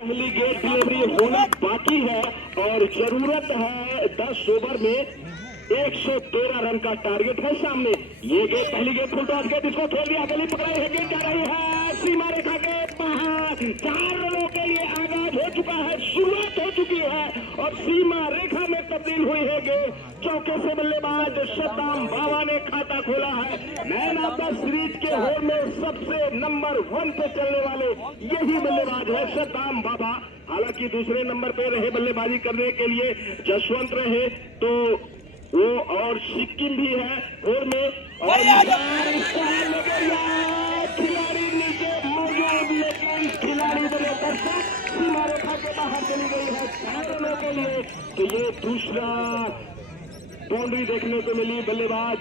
पहली gate delivery होना बाकी है और जरूरत है 10 ओवर में 113 रन का टारगेट है सामने। ये गेट पहली गेट फुल टॉस गेट, इसको खेल दिया, गली पकड़ाई है, गेट जा रही है सीमा रेखा के बाहर। 4 रनों के लिए आगाज हो चुका है, शुरुआत हो चुकी है और सीमा रेखा में तब्दील हुई है गेट। चौके से बल्लेबाज सद्दाम बाबा ने खाता खोला है। मैन ऑफ द सीरीज के होल में सबसे नंबर 1 पे चलने वाले यही बल्लेबाज है सद्दाम बाबा। हालांकि दूसरे नंबर पे रहे बल्लेबाजी करने के लिए जसवंत रहे तो वो और सिक्किम भी है होल में। और खिलाड़ी नीचे मौजूद, लेकिन खिलाड़ी बने दर्शक सीमा रेखा के बाहर चली गई है 4 रनों के लिए। तो ये दूसरा बाउंड्री देखने को मिली। बल्लेबाज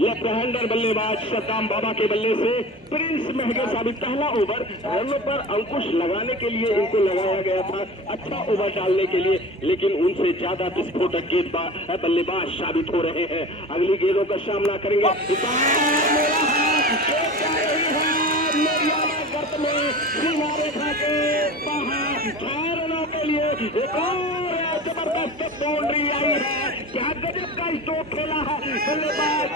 लेफ्ट हैंडर बल्लेबाज सद्दाम बाबा के बल्ले से प्रिंस महगे साबित। पहला ओवर रनों पर अंकुश लगाने के लिए इनको लगाया गया था, अच्छा ओवर डालने के लिए, लेकिन उनसे ज्यादा विस्फोटक गेंदबाज बल्लेबाज साबित हो रहे हैं। अगली गेंदों का सामना करेंगे। सीमा रेखा के बाहर 4 रनों के लिए एक और जबरदस्त बाउंड्री आई है। क्या गजब का स्ट्रोक खेला है बल्लेबाज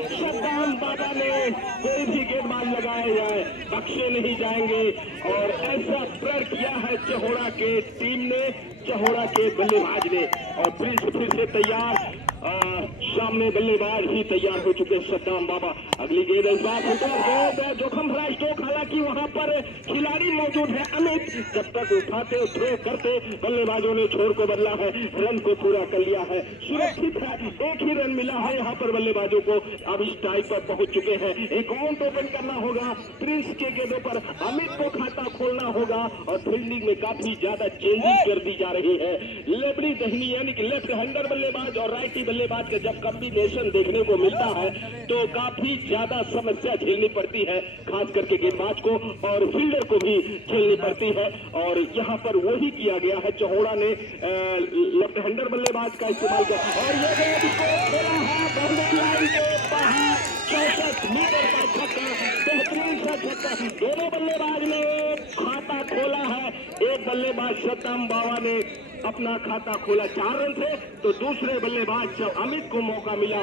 सद्दाम बाबा ने। कोई भी गेंदबाज लगाया जाए बख्शे नहीं जाएंगे और ऐसा प्रण किया है चहोड़ा के टीम ने, चहोड़ा के बल्लेबाज ने। और प्रिंस फिर से तैयार, सामने बल्लेबाज ही तैयार हो चुके सद्दाम बाबा। अगली गेंद इस बार जोखिम भरा स्ट्रोक, हालांकि वहां पर खिलाड़ी मौजूद है अमित। जब तक उठाते थ्रो करते बल्लेबाजों ने छोर को बदला है, रन को पूरा कर लिया है, सुरक्षित है। एक ही रन मिला है यहाँ पर बल्लेबाजों को। अब इस टाइप पर पहुंच चुके हैं, अकाउंट ओपन करना होगा प्रिंस के गेंदों पर, अमित को खाता खोलना होगा। और फील्डिंग में काफी ज्यादा चेंजिंग कर दी जा रही है। लेबड़ी दहनी यानी कि लेफ्ट हैंडर बल्लेबाज और राइटी बल्लेबाज का जब कॉम्बिनेशन देखने को मिलता है तो काफी ज्यादा समस्या झेलनी पड़ती है, खास करके गेंदबाज को और फील्डर को भी झेलनी पड़ती है। और यहाँ पर वही किया गया है, चहोड़ा ने लेफ्ट हैंडर बल्लेबाज का इस्तेमाल किया और ये गेंद को खेला है बाउंड्री लाइन के बाहर। 64 मीटर का छक्का, बेहतरीन सा छक्का। दोनों बल्लेबाज ने खाता खोला है। एक बल्लेबाज सद्दाम बाबा ने अपना खाता खोला 4 रन से, तो दूसरे बल्लेबाज जब अमित को मौका मिला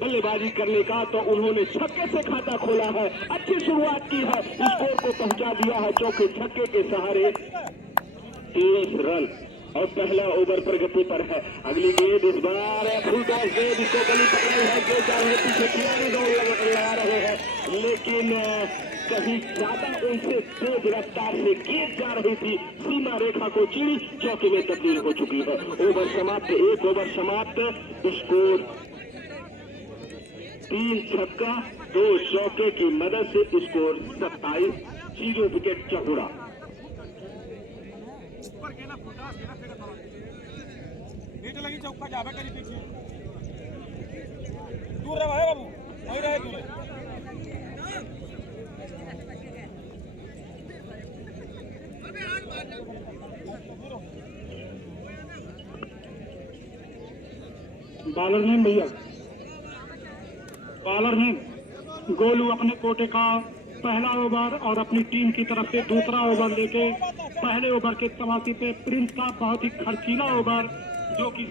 बल्लेबाजी करने का तो उन्होंने छक्के से खाता खोला है। अच्छी शुरुआत की है, स्कोर को पहुंचा दिया है चौके छक्के के सहारे 23 रन और पहला ओवर प्रगति पर है। अगली गेंद इस बार फुल टॉस गेंद, इसको गली पकड़ाई है, गेंद जा रहे पीछे खिलाड़ी दौड़ लगा रहे हैं, लेकिन कहीं ज्यादा उनसे तेज रफ्तार से गेंद जा रही थी, सीमा रेखा को चीरी, चौके में तब्दील हो चुकी है। ओवर समाप्त, 1 ओवर समाप्त, स्कोर 3 छक्का 2 चौके की मदद से स्कोर 27, 0 विकेट चहोड़ा। लगी चौका जावे करी पीछे दूर रहे बाबू, वही रहे दूर। बॉलर नेम भैया, बॉलर नेम गोलू अपने कोटे का पहला ओवर और अपनी टीम की तरफ से दूसरा ओवर लेके पहले ओवर के समाप्ति पे प्रिंस का बहुत ही खर्चीला ओवर जो कि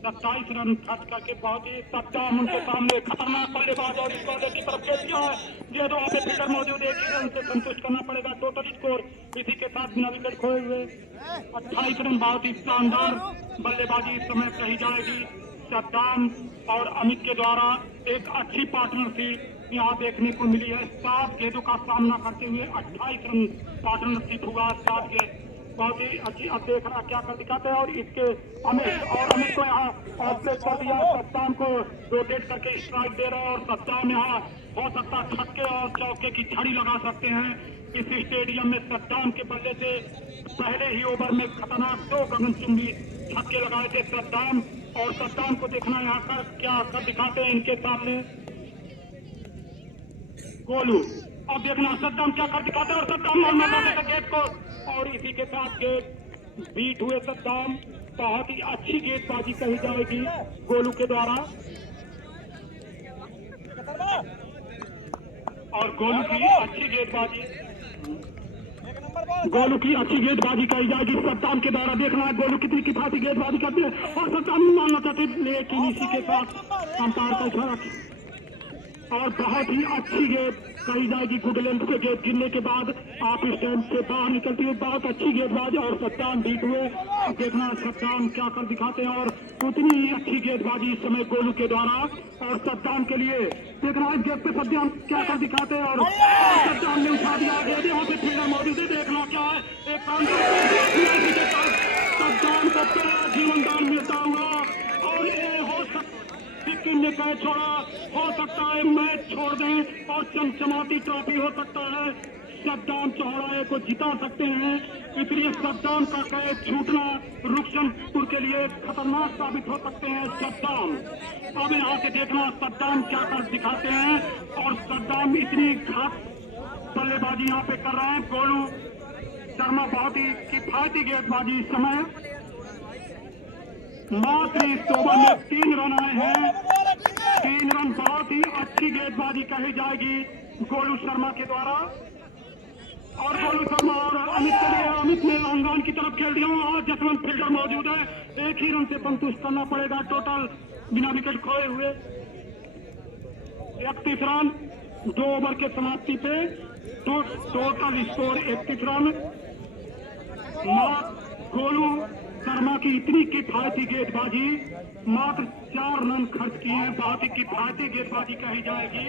27 रन खर्च करके बहुत ही सद्दाम उनके सामने खतरनाक बल्लेबाज और इस बॉलर की तरफ खेल दिया है। ये दो पे फिल्डर मौजूद, एक ही रन से संतुष्ट करना पड़ेगा। टोटल स्कोर इसी के साथ बिना विकेट खोए हुए 28 रन। बहुत ही शानदार बल्लेबाजी इस समय कही जाएगी सद्दाम और अमित के द्वारा। एक अच्छी पार्टनरशिप यहाँ देखने को मिली है। 7 गेंदों का सामना करते हुए 28 रन पार्टनरशिप हुआ। 7 गेंद बहुत ही अच्छी। अब देख रहा क्या कर दिखाते हैं और इसके अमित को यहाँ ऑफ प्लेस कर दिया। सद्दाम को रोटेट करके स्ट्राइक दे रहे हैं और सद्दाम यहाँ हो सकता छक्के और चौके की छड़ी लगा सकते हैं। इस स्टेडियम में सद्दाम के बल्ले से पहले ही ओवर में खतरनाक 2 गगनचुंबी छक्के लगाए थे सद्दाम। और सद्दाम को देखना यहाँ कर क्या कर दिखाते हैं इनके सामने गोलू। अब देखना सद्दाम क्या कर दिखाते हैं और सद्दाम मारना गेट को, और इसी के साथ गेट बीट हुए सद्दाम। बहुत ही अच्छी गेंदबाजी कही जाएगी गोलू के द्वारा और गोलू की अच्छी गेंदबाजी। गोलू की अच्छी गेंदबाजी करी जाएगी सद्दाम के द्वारा। देखना है गोलू कितनी किफायती गेंदबाजी करते हैं और सद्दाम मानना चाहते हैं, लेकिन इसी के साथ अंपायर का इशारा और बहुत ही अच्छी गेंद कही जाएगी। गुड लेंथ पे गेंद गिरने के बाद आप स्टैंड से बाहर निकलती हुई बहुत अच्छी गेंदबाजी और सद्दाम बीट हुए। देखना सद्दाम क्या कर दिखाते हैं और उतनी ही अच्छी गेंदबाजी इस समय गोलू के द्वारा और सद्दाम के लिए। देखना इस गेंद पे सद्दाम क्या कर दिखाते हैं और सद्दाम ने उठा दिया गेंद। यहाँ पे फील्डर मौजूद है, देखना क्या है एक सद्दाम को पहला जीवन दान मिलता हुआ और ये हो सकता ने कैच छोड़ा, हो सकता है मैच छोड़ दें और चमचमाती ट्रॉफी हो सकता है सद्दाम चौड़ाए को जिता सकते हैं। इसलिए सद्दाम का कैच छूटना रुकसनपुर के लिए खतरनाक साबित हो सकते हैं सद्दाम। अब यहाँ से देखना सद्दाम क्या कर दिखाते हैं और सद्दाम इतनी घात बल्लेबाजी यहाँ पे कर रहे हैं। गोलू शर्मा बहुत ही किफायती गेंदबाजी इस समय, मात्र इस ओवर में 3 रन आए हैं। 3 रन बहुत ही अच्छी गेंदबाजी कही जाएगी गोलू शर्मा के द्वारा। और गोलू शर्मा और अमित के लिए, अमित ने अंगान की तरफ खेल दिया और जसवंत फील्डर मौजूद है। एक ही रन से संतुष्ट करना पड़ेगा टोटल बिना विकेट खोए हुए 31 रन 2 ओवर के समाप्ति पे। Total score 31 run. Golu Sharma की इतनी किफायती गेंदबाजी, मात्र 4 रन खर्च किए हैं, बहुत ही किफायती गेंदबाजी कही जाएगी।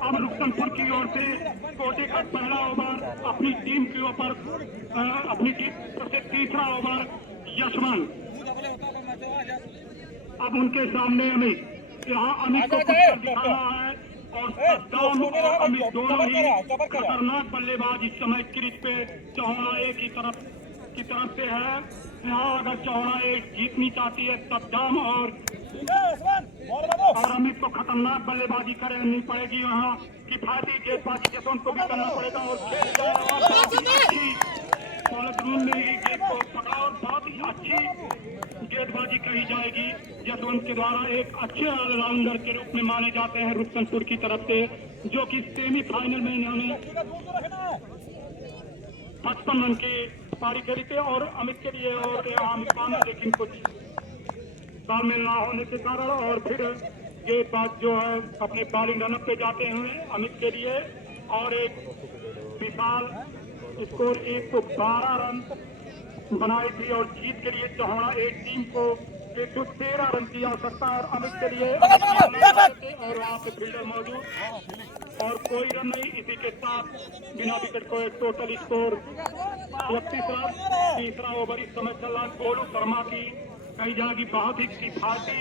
अब रुकसनपुर की ओर से कोटे का पहला ओवर अपनी टीम के ऊपर, अपनी टीम से तीसरा ओवर यशवंत। अब उनके सामने अमित, यहाँ अमित को कुछ कर दिखाना है और सद्दाम और अमित दोनों ही खतरनाक बल्लेबाज इस समय क्रीज पे चौड़ा एक की तरफ से है। यहाँ अगर चौड़ा एक जीतनी चाहती है सद्दाम और अमित को खतरनाक बल्लेबाजी करनी पड़ेगी। यहाँ किफायती गेंदबाजी जसवंत को भी करना पड़ेगा और में ही गेंद को पकड़ा और बहुत ही अच्छी गेंदबाजी कही जाएगी जसवंत के द्वारा। एक अच्छे ऑलराउंडर के रूप में माने जाते हैं रुकसनपुर की तरफ से, जो कि सेमीफाइनल में इन्होंने 55 रन की पारी खेली थी और अमित के लिए और आमिर, लेकिन कुछ तालमेल ना होने के कारण और फिर गेंदबाज जो है अपने बॉलिंग रनअप पे जाते हैं अमित के लिए और एक विशाल स्कोर 112 रन बनाई थी और जीत के लिए चौड़ा एक टीम को 113 रन की आवश्यकता और अमित के लिए और वहाँ पे फील्डर मौजूद और कोई रन नहीं। इसी के साथ बिना विकेट को एक टोटल स्कोर 32 रन। तीसरा ओवर इस समय चल रहा। गोलू शर्मा की कही जाएगी बहुत ही किफायती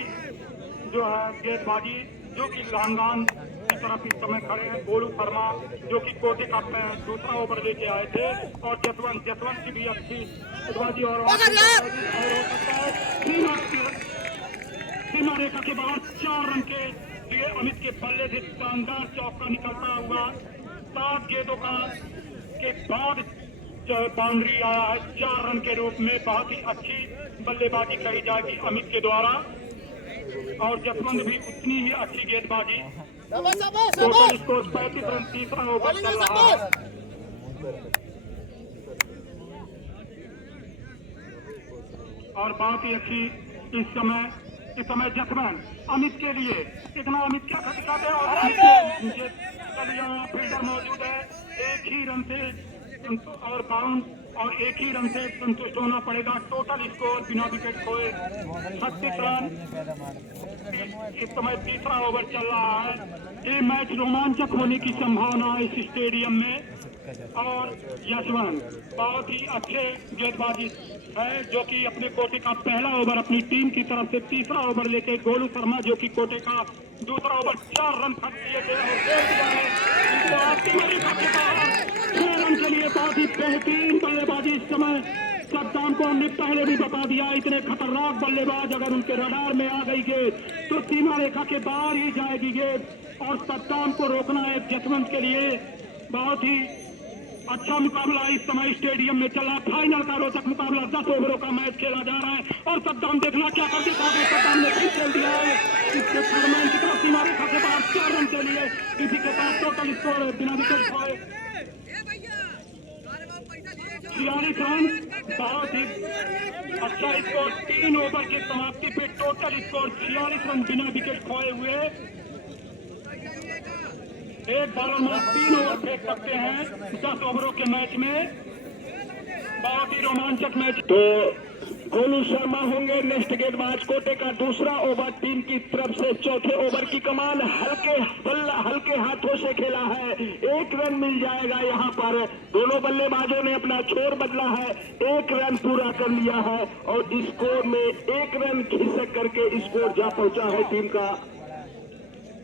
जो है गेंदबाजी, जो कि लांगान की तरफ इस समय खड़े हैं। गोलू शर्मा जो कि कोटे का दूसरा ओवर लेके आए थे और जसवंत की भी अच्छी गेंदबाजी और सीमा रेखा के बाहर 4 रन के लिए अमित के बल्ले से शानदार चौका निकलता हुआ 7 गेंदों के बाद बाउंड्री आया है 4 रन के रूप में। बहुत ही अच्छी बल्लेबाजी करी जाएगी अमित के द्वारा और जसवंत भी उतनी ही अच्छी गेंदबाजी। Total score 35 run. तीसरा ओवर चल रहा है और बहुत ही अच्छी इस समय जसवंत अमित के लिए। इतना अमित क्या दिखाते हैं और यहाँ फील्डर मौजूद है। एक ही रन से और बाउंड और एक ही रन से संतुष्ट होना पड़ेगा। टोटल स्कोर बिना विकेट खोए 36 रन। इस समय तीसरा ओवर चल रहा है। ये मैच रोमांचक होने की संभावना है इस स्टेडियम में और यशवंत बहुत ही अच्छे गेंदबाजी है जो कि अपने कोटे का पहला ओवर अपनी टीम की तरफ से तीसरा ओवर लेके गोलू शर्मा जो कि कोटे का दूसरा ओवर 4 रन खर्च किए थे और 6 रन के लिए बहुत ही बेहतरीन बल्लेबाजी इस समय सद्दाम को हमने पहले भी बता दिया। इतने खतरनाक बल्लेबाज अगर उनके रडार में आ गई गेंद तो सीमा रेखा के बाहर ही जाएगी गेंद और सद्दाम को रोकना है जसवंत के लिए। बहुत ही अच्छा मुकाबला इस समय स्टेडियम में चला। फाइनल का रोचक मुकाबला 10 ओवरों का मैच खेला जा रहा है और सद्दाम देखना क्या कर देता है। सद्दाम ने फिर खेल दिया है इसके फरमान की तरफ सीमा रेखा के पास 4 रन के लिए। इसी के साथ टोटल स्कोर बिना विकेट खोए 46 रन। बहुत ही अच्छा स्कोर। 3 ओवर की समाप्ति पे टोटल स्कोर 46 रन बिना विकेट खोए हुए। एक बॉलर में 3 ओवर फेंक सकते हैं 10 ओवरों के मैच में। बहुत ही रोमांचक मैच। तो गोलू शर्मा होंगे नेक्स्ट गेंदबाज। कोटे का दूसरा ओवर टीम की तरफ से। चौथे ओवर की कमान हल्के हाथों से खेला है। 1 रन मिल जाएगा यहाँ पर। दोनों बल्लेबाजों ने अपना छोर बदला है। 1 रन पूरा कर लिया है और स्कोर में 1 रन खिसक करके स्कोर जा पहुंचा है टीम का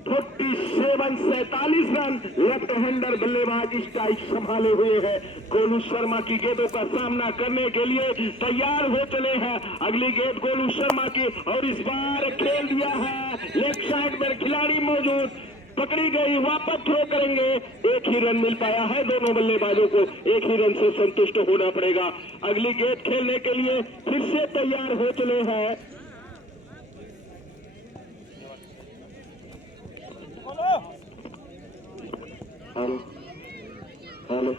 47 रन। लेफ्ट हैंडर बल्लेबाज स्ट्राइक संभाले हुए हैं। गोलू शर्मा की गेंदों का सामना करने के लिए तैयार हो चले हैं। अगली गेंद गोलू शर्मा की और इस बार खेल दिया है। लेफ्ट साइड में खिलाड़ी मौजूद, पकड़ी गई, वापस थ्रो करेंगे। 1 ही रन मिल पाया है दोनों बल्लेबाजों को। 1 ही रन से संतुष्ट होना पड़ेगा। अगली गेंद खेलने के लिए फिर से तैयार हो चले हैं। हेलो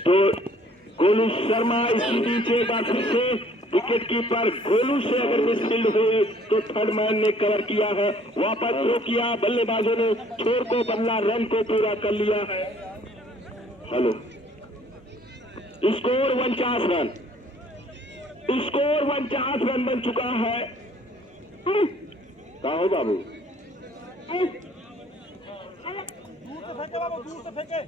तो गोलू शर्मा इसी बीच एक बार फिर से विकेट कीपर गोलू से अगर मिसफील्ड हुई तो थर्ड मैन ने कवर किया है। वापस थ्रो किया, बल्लेबाजों ने छोर को बदला, रन को पूरा कर लिया है। Hello score 49 run. Score 49 run बन चुका है। कहा हो बाबू? दूर से फेंके।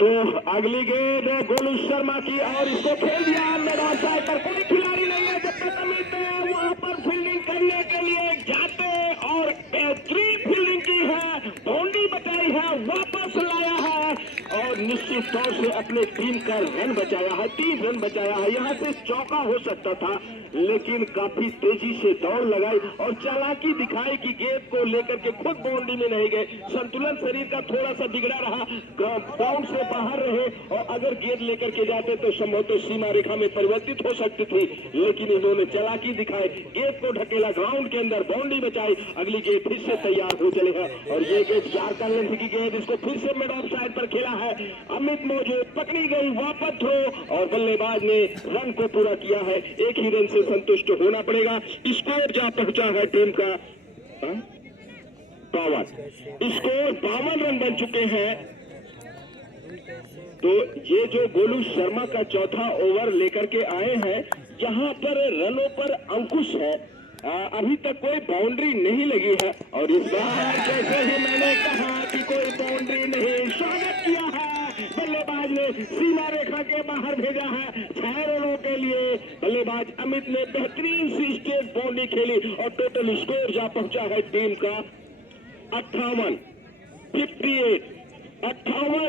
तो अगली गेंद गोलू शर्मा की और इसको खेल दिया मैदान साइड पर। कोई खिलाड़ी नहीं है जब तक अमित वहां पर फील्डिंग करने के लिए जाते और बेहतरीन फील्डिंग की है, बाउंड्री बचाई है, वापस लाया है और निश्चित तौर से अपने टीम का रन बचाया है। 3 रन बचाया है। यहाँ से चौका हो सकता था लेकिन काफी तेजी से दौड़ लगाई और चालाकी दिखाई कि गेंद को लेकर के खुद बाउंड्री में नहीं गए। संतुलन शरीर का थोड़ा सा बिगड़ा रहा, बाउंड से बाहर रहे और अगर गेंद लेकर के जाते तो संभवतः सीमा रेखा में परिवर्तित हो सकती थी, लेकिन इन्होंने चालाकी दिखाई, गेंद को ढकेला, ग्राउंड के अंदर बाउंड्री बचाई। अगली गेंद फिर से तैयार हो चले हैं और ये गेंद 4 का लेंथ की गेंद, इसको फिर से मिड ऑफ साइड पर खेला है। अमित मौजूद, पकड़ी गई, वापस थ्रो और बल्लेबाज ने रन को पूरा किया है। 1 ही रन से संतुष्ट होना पड़ेगा। स्कोर जा पहुंचा है टीम का 52। स्कोर 52 रन बन चुके हैं। तो ये जो गोलू शर्मा का चौथा ओवर लेकर के आए हैं, यहाँ पर रनों पर अंकुश है। अभी तक कोई बाउंड्री नहीं लगी है और इस बार जैसे ही मैंने कहा कि कोई बाउंड्री नहीं, स्वागत किया है बल्लेबाज ने, सीमा रेखा के बाहर भेजा है 6 रनों के लिए। बल्लेबाज अमित ने बेहतरीन सी स्टेट बाउंड्री खेली और टोटल स्कोर जा पहुंचा है टीम का 58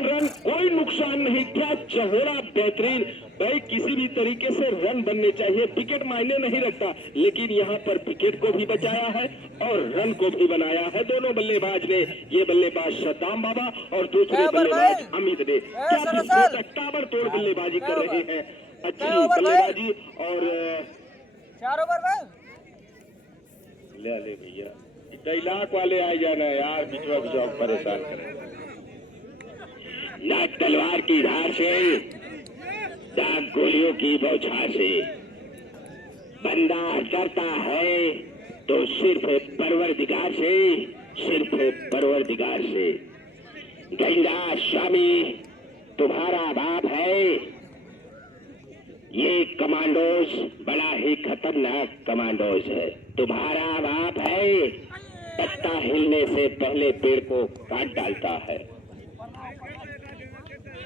रन। कोई नुकसान नहीं, क्या चौड़ा बेहतरीन। भाई किसी भी तरीके से रन बनने चाहिए, विकेट मायने नहीं रखता, लेकिन यहाँ पर विकेट को भी बचाया है और रन को भी बनाया है दोनों बल्लेबाज ने। ये बल्लेबाज सद्दाम बाबा और दूसरे बल्लेबाज अमित ने क्या ताबड़तोड़ बल्लेबाजी कर रहे हैं। अच्छी बल्लेबाजी और 4 ओवर में ले भैया इलाक वाले आ जाना यार, बिचवा परेशान करें ना। तलवार की धार से, दाग गोलियों की बौछार से बंदा डरता है तो सिर्फ परवरदिगार से, सिर्फ परवरदिगार से। गंगा स्वामी तुम्हारा बाप है। ये कमांडोज बड़ा ही खतरनाक कमांडोज है। तुम्हारा बाप है, पत्ता हिलने से पहले पेड़ को काट डालता है।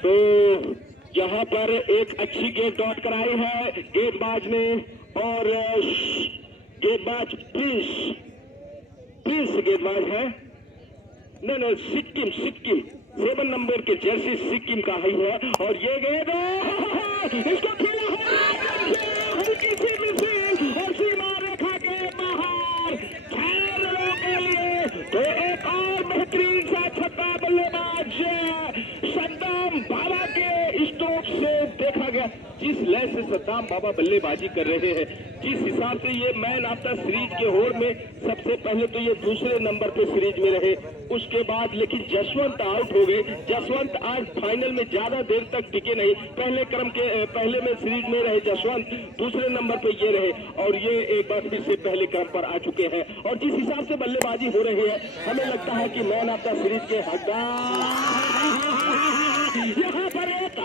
तो यहाँ पर एक अच्छी गेंद डॉट कराई है गेंदबाज ने और गेंदबाज प्रिंस गेंदबाज है। नहीं, सिक्किम 7 नंबर के जर्सी सिक्किम का ही है और ये गेंद इसको खेला है हल्की सी मिसिंग और सीमा रेखा के बाहर 6 रनों के लिए। तो एक और बेहतरीन सा छक्का बल्लेबाज सद्दाम बाबा के स्ट्रोक से देखा गया। जिस लय से सद्दाम बाबा बल्लेबाजी कर रहे हैं, जिस हिसाब से ये मैन ऑफ द सीरीज के होड़ में सबसे पहले तो ये दूसरे नंबर पे सीरीज में रहे, उसके बाद लेकिन जसवंत आउट हो गए। जसवंत आज फाइनल में ज्यादा देर तक टिके नहीं। पहले में सीरीज में रहे जसवंत, दूसरे नंबर पे ये रहे और ये एक बार फिर से पहले क्रम पर आ चुके हैं। और जिस हिसाब से बल्लेबाजी हो रही है, हमें लगता है कि मैन ऑफ द सीरीज के हकदार यहाँ पर एक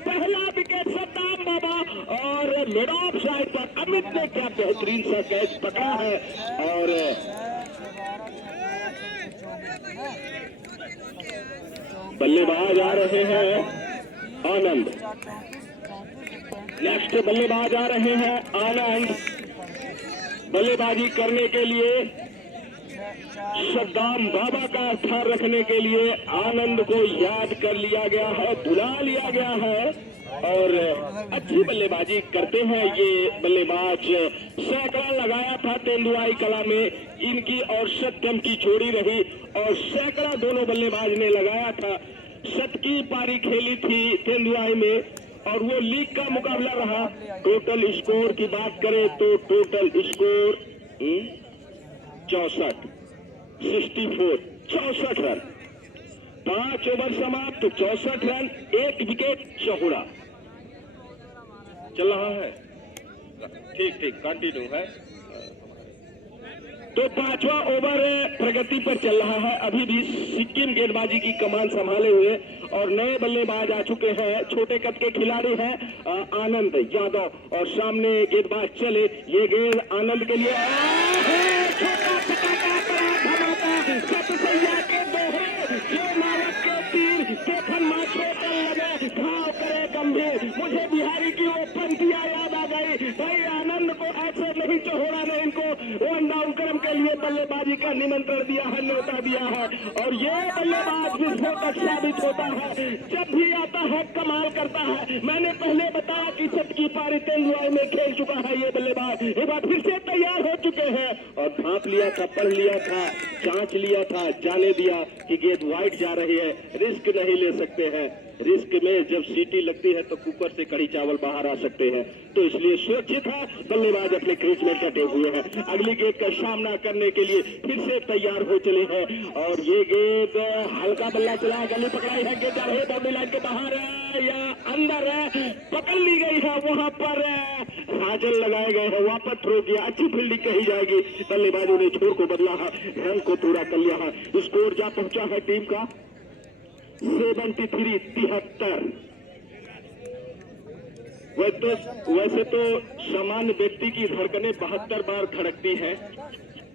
पहला विकेट सद्दाम बाबा और मिड ऑफ साइड पर अमित ने क्या बेहतरीन सा कैच पकड़ा है। और बल्लेबाज आ रहे हैं आनंद, नेक्स्ट बल्लेबाज आ रहे हैं आनंद। बल्लेबाजी करने के लिए सद्दाम बाबा का स्थान रखने के लिए आनंद को याद कर लिया गया है, बुला लिया गया है और अच्छी बल्लेबाजी करते हैं ये बल्लेबाज। सैकड़ा लगाया था तेंदुआई कला में, इनकी और सत्यम की जोड़ी रही और सैकड़ा दोनों बल्लेबाज ने लगाया था। 7 की पारी खेली थी तेंदुआई में और वो लीग का मुकाबला रहा। टोटल स्कोर की बात करें तो टोटल स्कोर 64 रन, 5 ओवर समाप्त, 64 रन, 1 विकेट, चौड़ा चल रहा है। ठीक कंटिन्यू है। तो 5वां ओवर प्रगति पर चल रहा है। अभी भी सिक्किम गेंदबाजी की कमान संभाले हुए और नए बल्लेबाज आ चुके हैं। छोटे कद के खिलाड़ी हैं आनंद यादव और सामने गेंदबाज चले, ये गेंद आनंद के लिए छोटा पटाखा बड़ा धमाका, सतसैया के दोहरे, जो मारक के तीर स्टेफन माछो पर लगे, घाव करे गंभीर। मुझे बिहारी की वो पंक्तियां याद आ गई, भाई आनंद को ऐसे नहीं चौड़ा ने इनको वन डाउन क्रम के लिए बल्लेबाजी का निमंत्रण दिया है, न्योता दिया है और ये बल्लेबाज विस्फोटक साबित होता है। जब भी आता है कमाल करता है। मैंने पहले बताया कि 7 की पारी तेंदुआई में खेल चुका है ये बल्लेबाज, एक बार फिर से तैयार हो चुके हैं और भाप लिया था, पढ़ लिया था, जांच लिया था, जाने दिया कि गेंद वाइड जा रही है, रिस्क नहीं ले सकते हैं। रिस्क में जब सीटी लगती है तो कुकर से कड़ी चावल बाहर आ सकते हैं, तो इसलिए सुरक्षित है। बल्लेबाज अपने क्रीज में डटे हुए हैं, अगली गेंद का सामना करने के लिए फिर से तैयार हो चले हैं और ये गेंद हल्का बल्ला चला, गली पकड़ाई है, गेंद जा रही है बाउंड्री लाइन के बाहर है या अंदर है, पकड़ ली गई है, वहां पर हाजल लगाए गए हैं, वापस थ्रो किया, अच्छी फील्डिंग कही जाएगी। बल्लेबाजों ने छोर को बदला है, रन को पूरा कर लिया है। स्कोर जा पहुंचा है टीम का 73। वैसे तो सामान्य व्यक्ति की धड़कनें 72 बार धड़कती हैं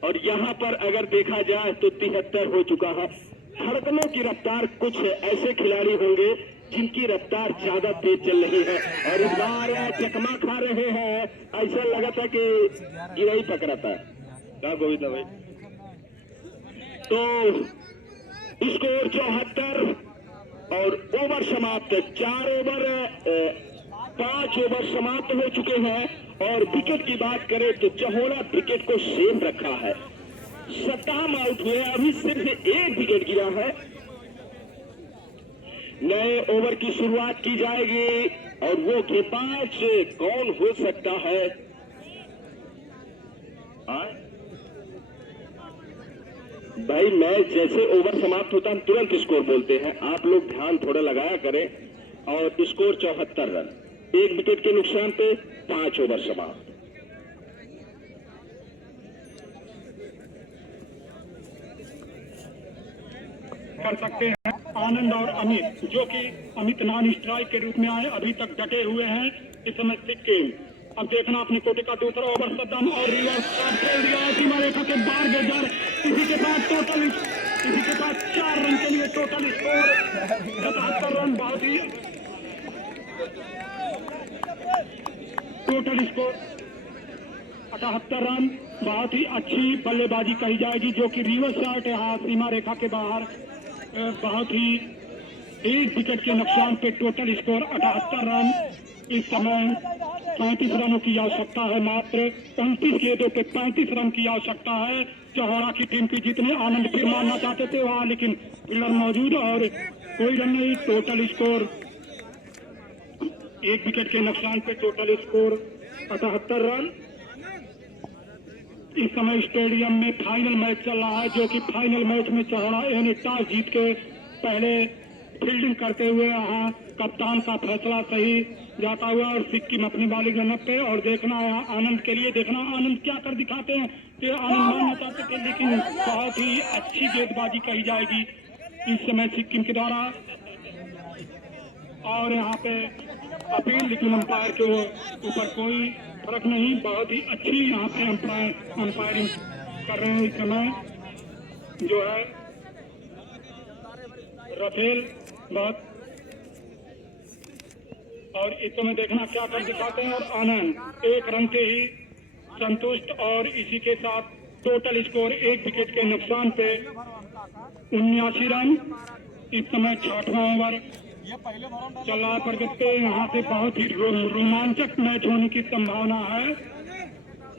और यहाँ पर अगर देखा जाए तो 73 हो चुका है। धड़कनों की रफ्तार, कुछ ऐसे खिलाड़ी होंगे जिनकी रफ्तार ज्यादा तेज चल रही है और इस बार चकमा खा रहे हैं। ऐसा लगा था कि गिरा ही पकड़ा था क्या गोविंद भाई। तो स्कोर 74 और ओवर समाप्त, 5 ओवर समाप्त हो चुके हैं और विकेट की बात करें तो चौड़ा विकेट को सेफ रखा है। सद्दाम आउट हुए, अभी सिर्फ 1 विकेट गिरा है। नए ओवर की शुरुआत की जाएगी और वो गेंदबाज कौन हो सकता है? भाई मैच जैसे ओवर समाप्त होता है तुरंत स्कोर बोलते हैं, आप लोग ध्यान थोड़ा लगाया करें। और स्कोर 74 रन, 1 विकेट के नुकसान पे 5 ओवर समाप्त। कर सकते हैं आनंद और अमित, जो कि अमित नॉन स्ट्राइक के रूप में आए, अभी तक डटे हुए हैं इस समय सिक्किम। अब देखना अपने कोटे का दूसरा ओवर सद्दाम और रिवर्स खेल दिया सीमा रेखा के बाहर गेजर, इसी के साथ 4 रन के लिए टोटल स्कोर 77 रन। बहुत ही टोटल स्कोर 78 रन, बहुत ही अच्छी बल्लेबाजी कही जाएगी, जो कि रिवर्स शॉट यहाँ सीमा रेखा के बाहर बहुत ही 1 विकेट के नुकसान पे टोटल स्कोर 78 रन। इस समय 35 रनों की आवश्यकता है, मात्र 35 गेंदों पे 35 रन की आवश्यकता है चौहाड़ा की टीम की। जितने आनंद फिर मारना चाहते थे वहां, लेकिन फील्डर मौजूद और कोई रन नहीं। टोटल स्कोर एक विकेट के नुकसान पे टोटल स्कोर 78 रन। इस समय स्टेडियम में फाइनल मैच चल रहा है, जो कि फाइनल मैच में चौहाना यानी टॉस जीत के पहले फील्डिंग करते हुए यहाँ कप्तान का फैसला सही जाता हुआ और सिक्किम अपनी बॉलिंग रनअप पे। और देखना है आनंद के लिए, देखना आनंद क्या कर दिखाते हैं। ये आनंद मानना चाहते थे, लेकिन बहुत ही अच्छी गेंदबाजी कही जाएगी इस समय सिक्किम के द्वारा। और यहाँ पे अपील, लेकिन अंपायर के ऊपर कोई फर्क नहीं। बहुत ही अच्छी यहाँ पे अंपायरिंग कर रहे हैं इस समय जो है रफेल बहुत। और इस समय देखना क्या कर दिखाते हैं। और आनंद 1 रन से ही संतुष्ट और इसी के साथ टोटल स्कोर 1 विकेट के नुकसान पे 79 रन। इस समय 6वां ओवर चल रहा है। पर देखते यहाँ से बहुत ही रोमांचक मैच होने की संभावना है।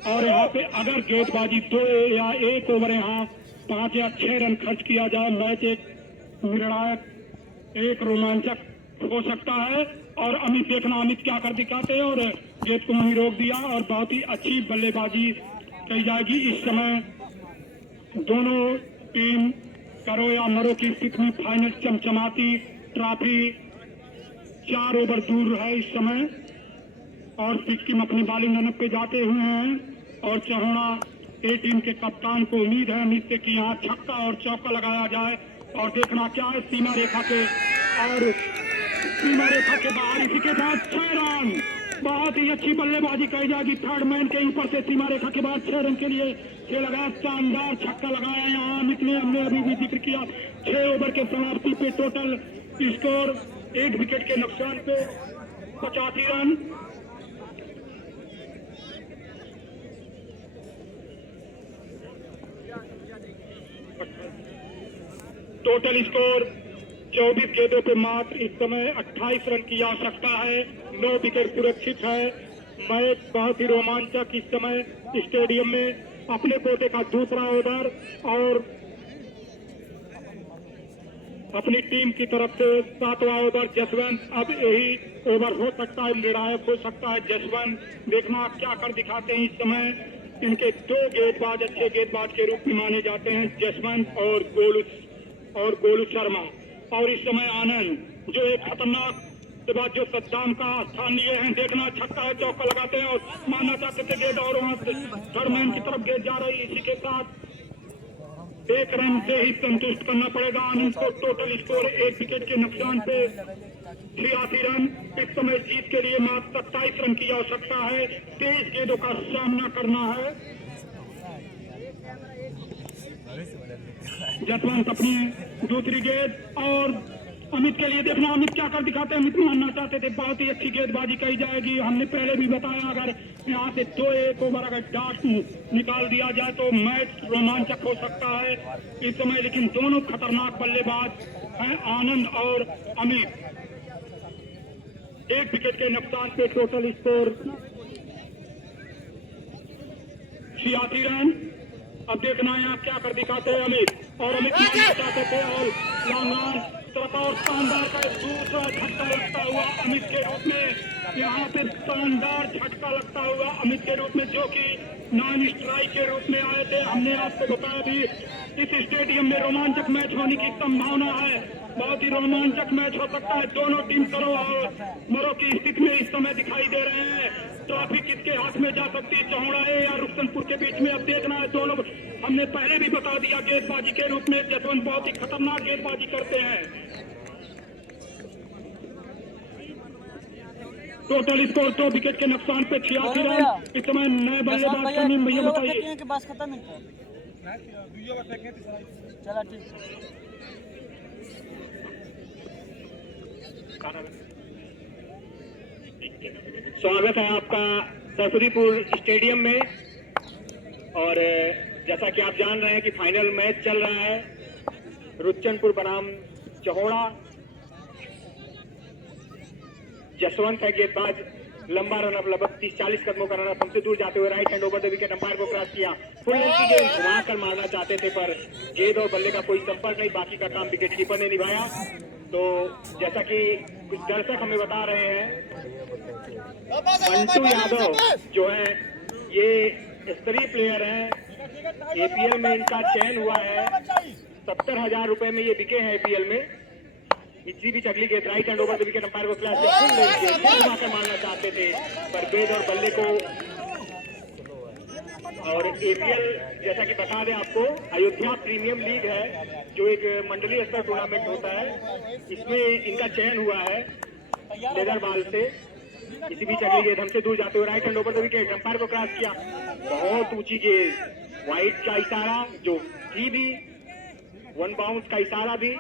और यहाँ पे अगर गेंदबाजी 2 या 1 ओवर यहाँ 5 या 6 रन खर्च किया जाए, मैच एक निर्णायक, एक रोमांचक हो सकता है। और अमित देखना, अमित क्या कर दिखाते हैं। और गेंद को वहीं रोक दिया और बहुत ही अच्छी बल्लेबाजी की जाएगी। इस समय दोनों टीम करो या मरो की स्थिति में फाइनल चमचमाती ट्रॉफी 4 ओवर दूर है इस समय। और सिक्किम अपनी बॉलिंग लाइनअप पे जाते हुए हैं। और चौहाना ए टीम के कप्तान को उम्मीद है अमित से कि यहाँ छक्का और चौका लगाया जाए। और देखना क्या है सीमा रेखा के, और सीमा रेखा के बाहर इसी के साथ 6 रन। बहुत ही अच्छी बल्लेबाजी कही जाएगी। थर्ड मैन के ऊपर से सीमा रेखा के बाद 6 रन के लिए 6 लगाया, शानदार छक्का लगाया यहाँ अमित ने। हमने अभी भी जिक्र किया 6 ओवर के समाप्ति पे टोटल स्कोर 1 विकेट के नुकसान पे 85 रन। टोटल स्कोर 24 गेंदों पे मात्र इस समय 28 रन की आवश्यकता है। 9 विकेट सुरक्षित है। मैच बहुत ही रोमांचक इस समय स्टेडियम में। अपने कोटे का दूसरा ओवर और अपनी टीम की तरफ से 7वां ओवर जसवंत। अब यही ओवर हो सकता है, निर्णायक हो सकता है। जसवंत देखना क्या कर दिखाते हैं इस समय। इनके 2 गेंदबाज अच्छे गेंदबाज के रूप में माने जाते हैं, जसवंत और गोलू शर्मा। और इस समय आनंद जो एक खतरनाक गेंदबाज जो सद्दाम का स्थान लिए हैं। देखना छक्का है, चौका लगाते हैं और मानना चाहते थे गेंद, और वहां से थर्ड मैन की तरफ गेंद जा रही। इसी के साथ 1 रन से ही संतुष्ट करना पड़ेगा आनंद को। टोटल स्कोर 1 विकेट के नुकसान पे 86 रन। इस समय जीत के लिए मात्र 27 रन की आवश्यकता है। 23 गेंदों का सामना करना है। जसवंत अपनी दूसरी गेंद और अमित के लिए देखना अमित क्या कर दिखाते हैं। अमित मानना चाहते थे, बहुत ही अच्छी गेंदबाजी कही जाएगी। हमने पहले भी बताया अगर यहाँ से 2-1 ओवर अगर डार्ट निकाल दिया जाए तो मैच रोमांचक हो सकता है इस समय। लेकिन दोनों खतरनाक बल्लेबाज हैं, आनंद और अमित। 1 विकेट के नुकसान पे टोटल स्कोर 86 रन। अब देखना यहाँ क्या कर दिखाते हैं अमित। और अमित मानना चाहते थे और लॉन्ग तरफ और शानदार का दूसरा झटका लगता हुआ अमित के रूप में। यहाँ पे शानदार झटका लगता हुआ अमित के रूप में, जो कि नॉन स्ट्राइक के रूप में आए थे। हमने आपको बताया भी इस स्टेडियम में रोमांचक मैच होने की संभावना है। बहुत ही रोमांचक मैच हो सकता है। दोनों टीम करो और मरो की स्थिति में इस समय दिखाई दे रहे हैं। ट्रॉफी किसके हाथ में जा सकती है, चौहाना या रुस्तनपुर के बीच में। अब देखना है दोनों। हमने पहले भी बता दिया गेंदबाजी के रूप में जसवंत बहुत ही खतरनाक गेंदबाजी करते हैं। टोटल स्कोर 2 विकेट के नुकसान पे 86 रन। इस समय नए बल्लेबाज का नाम भैया बताइए। चला ठीक। स्वागत है आपका सरस्वतीपुर स्टेडियम में। और जैसा कि आप जान रहे हैं कि फाइनल मैच चल रहा है रुच्चनपुर बनाम चौहाना। जसवंत है गेंदबाज, लंबा रन अब लगभग 30-40 कदमों का रन हमसे दूर जाते हुए right hand over the wicket umpire को क्रॉस किया। फुल लेंथ की गेंद घुमा कर मारना चाहते थे पर गेंद और बल्ले का कोई संपर्क नहीं। बाकी का काम विकेट कीपर ने निभाया। तो जैसा कि कुछ दर्शक हमें बता रहे हैं, मंटू यादव जो है ये स्तरीय प्लेयर हैं, एपीएल में इनका चयन हुआ है, 70,000 रुपए में ये बिके हैं एपीएल में। इसी बीच अगली गेंद right hand over the wicket, umpire को क्लास से फुल लेंथ फिर घुमाकर मारना चाहते थे पर बेद और बल्ले को। और एपीएल जैसा कि बता दें आपको, अयोध्या प्रीमियम लीग है जो एक मंडलीय स्तर टूर्नामेंट होता है, इसमें इनका चयन हुआ है लेदर बॉल से। इसी बीच अगली गेंद हमसे दूर जाते हुए right hand over the wicket, umpire को क्रॉस किया, बहुत ऊंची गेंद, वाइड का इशारा जो थी भी, वन बाउंस का इशारा भी।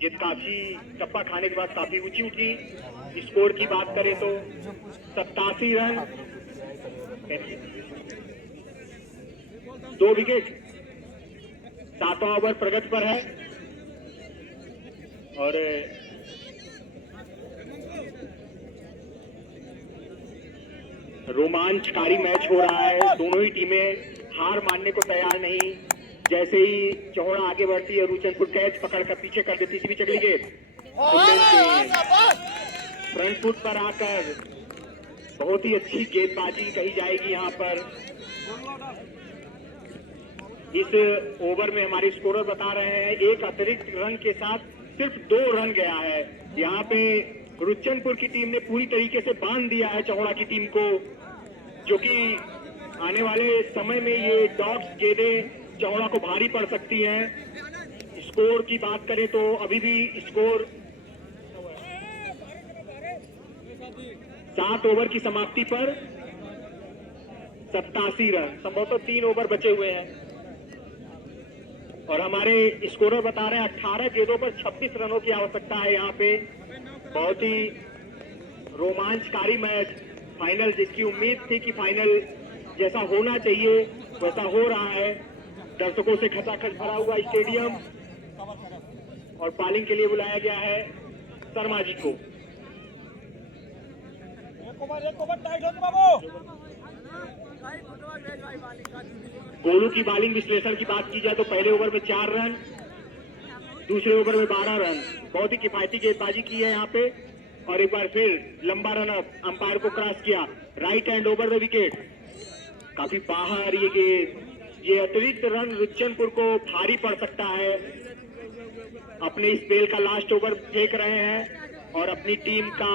गेंद काफी टप्पा खाने के बाद काफी ऊंची उठी। स्कोर की बात करें तो 87 रन, 2 विकेट, 7वां ओवर प्रगति पर है और रोमांचकारी मैच हो रहा है। दोनों ही टीमें हार मानने को तैयार नहीं। जैसे ही चौड़ा आगे बढ़ती है, रुचनपुर कैच पकड़कर पीछे कर देती है। चली गेंद फ्रंट फुट पर आकर बहुत ही अच्छी गेंदबाजी कही जाएगी यहाँ पर। इस ओवर में हमारे स्कोरर बता रहे हैं एक अतिरिक्त रन के साथ सिर्फ 2 रन गया है। यहाँ पे रुचनपुर की टीम ने पूरी तरीके से बांध दिया है चौड़ा की टीम को, जो कि आने वाले समय में ये डॉग्स गेंदें चौड़ा को भारी पड़ सकती हैं। स्कोर की बात करें तो अभी भी स्कोर 7 ओवर की समाप्ति पर 87 रन, संभवतः 3 ओवर बचे हुए हैं और हमारे स्कोरर बता रहे हैं 18 गेंदों पर 26 रनों की आवश्यकता है। यहाँ पे बहुत ही रोमांचकारी मैच, फाइनल जिसकी उम्मीद थी कि फाइनल जैसा होना चाहिए वैसा हो रहा है। दर्शकों से खचाखच भरा हुआ स्टेडियम और बॉलिंग के लिए बुलाया गया है शर्मा जी को। गोलू की बॉलिंग विश्लेषण की बात की जाए तो पहले ओवर में 4 रन, दूसरे ओवर में 12 रन, बहुत ही किफायती गेंदबाजी की है यहाँ पे। और एक बार फिर लंबा रन अप, अंपायर को क्रॉस किया, right hand over the wicket, काफी बाहर ये गेंद। ये अतिरिक्त रन रुचनपुर को भारी पड़ सकता है। अपने इस स्पेल का लास्ट ओवर फेंक रहे हैं और अपनी टीम का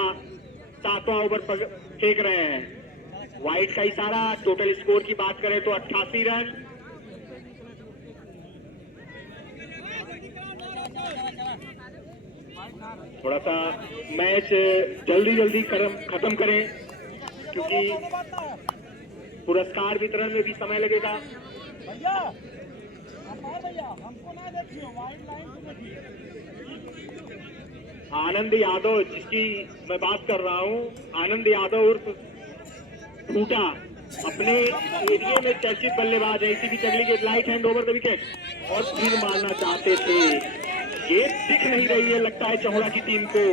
7वां ओवर फेंक रहे हैं। वाइड का इशारा। टोटल स्कोर की बात करें तो 88 रन। थोड़ा सा मैच जल्दी खत्म करें क्योंकि पुरस्कार वितरण में भी समय लगेगा। भैया हमको ना देखिए, वाइड लाइन को देखिए। आनंद यादव जिसकी मैं बात कर रहा हूँ, आनंद यादव उर्फ फूटा अपने एरिया में चर्चित बल्लेबाज है। इसी की चगली गेंद right hand over the wicket और फिर मारना चाहते थे, गेंद दिख नहीं रही है लगता है चौड़ा की टीम को।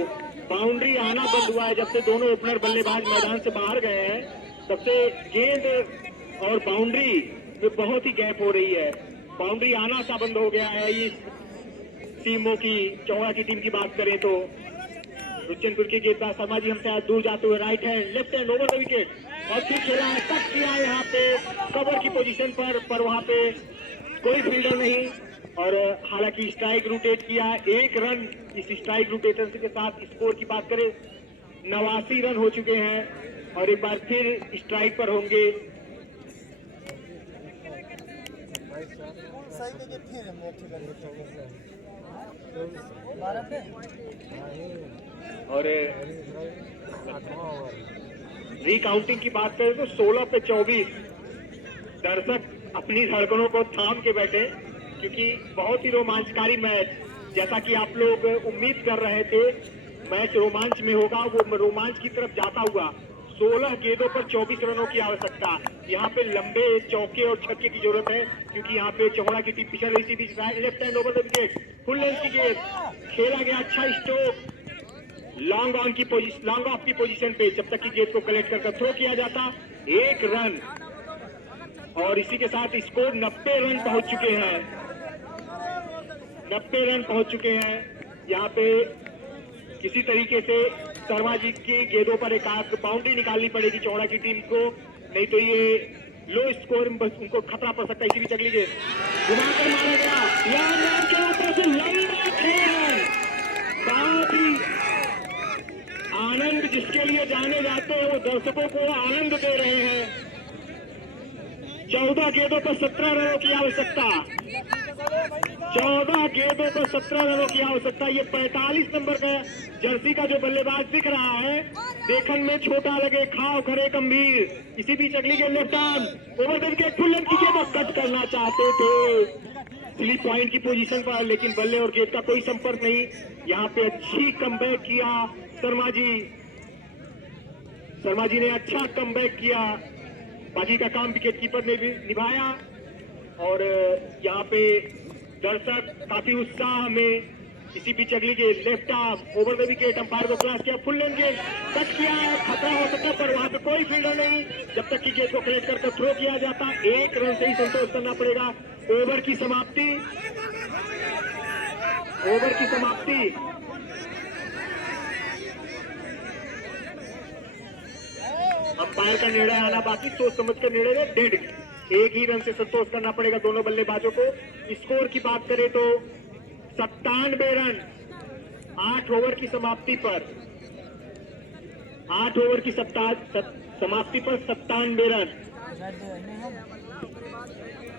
बाउंड्री आना बंद हुआ है जब से दोनों ओपनर बल्लेबाज मैदान से बाहर गए हैं, तब से गेंद और बाउंड्री में बहुत ही गैप हो रही है। बाउंड्री आना सा बंद हो गया है इस टीमों की। चौड़ा की टीम की बात करें तो रुचनपुर की गेंदबाज शर्मा जी हमसे आज दूर जाते हुए right hand left hand over the wicket और फिर खेला है, टच किया है यहाँ पे कवर की पोजीशन पर वहां पे कोई फील्डर नहीं और हालांकि स्ट्राइक रोटेट किया। 1 रन इस स्ट्राइक रोटेटर के साथ। स्कोर की बात करें 89 रन हो चुके हैं और एक बार फिर स्ट्राइक पर होंगे। और रिकाउंटिंग की बात करें तो 16 पे 24 दर्शक अपनी धड़कनों को थाम के बैठे क्योंकि बहुत ही रोमांचकारी मैच, जैसा कि आप लोग उम्मीद कर रहे थे मैच रोमांच में होगा, वो रोमांच की तरफ जाता हुआ। 16 गेंदों पर 24 रनों की आवश्यकता। यहाँ पे लंबे चौके और छक्के की जरूरत है क्योंकि यहाँ पे चौड़ा की टीम पिछड़ रही थी। Left hand over the wicket, full length की गेंद खेला गया, अच्छा स्ट्रोक, लॉन्ग ऑफ की पोजीशन पे जब तक की गेंद को कलेक्ट कर थ्रो किया जाता। 1 रन और इसी के साथ स्कोर 90 रन पहुंच चुके हैं। 90 रन पहुंच चुके हैं यहाँ पे किसी तरीके से शर्मा जी की गेंदों पर एक आध बाउंड्री निकालनी पड़ेगी चौड़ा की टीम को, नहीं तो ये लो स्कोर बस उनको खतरा पड़ सकता है। इसी बीच अगली गेंद घुमाकर मारा गया, यह मैच के ऊपर से लंबा खेल, बहुत ही आनंद जिसके लिए जाने जाते हैं वो दर्शकों को आनंद दे रहे हैं। 14 गेंदों पर 17 रनों की आवश्यकता, 14 गेंदों पर 17 रनों की आवश्यकता। ये 45 नंबर का जर्सी का जो बल्लेबाज दिख रहा है, देखने में छोटा लगे, खाओ खरे गंभीर। इसी बीच अगली गेंद left arm over the wicket, full length की गेंद और कट करना चाहते थे स्लिप पॉइंट की पोजीशन पर, लेकिन बल्ले और गेंद का कोई संपर्क नहीं। यहाँ पे अच्छी कमबैक किया शर्मा जी ने अच्छा कमबैक किया। बाजी का काम विकेट कीपर ने भी निभाया और यहाँ पे दर्शक काफी उत्साह में। इसी बीच अगली गेंद left arm over the wicket, umpire को क्रॉस किया, फुल लेंथ गेंद कट किया है, खतरा हो सकता है पर वहां पे कोई फील्डर नहीं। जब तक कि गेंद को कलेक्ट करके थ्रो किया जाता, 1 रन से ही संतोष करना पड़ेगा। ओवर की समाप्ति, ओवर की समाप्ति। अंपायर का निर्णय आना बाकी, सोच समझ कर निर्णय है। 1 ही रन से संतोष करना पड़ेगा दोनों बल्लेबाजों को। स्कोर की बात करें तो 97 रन 8 ओवर की समाप्ति पर, 8 ओवर की समाप्ति पर 97 रन।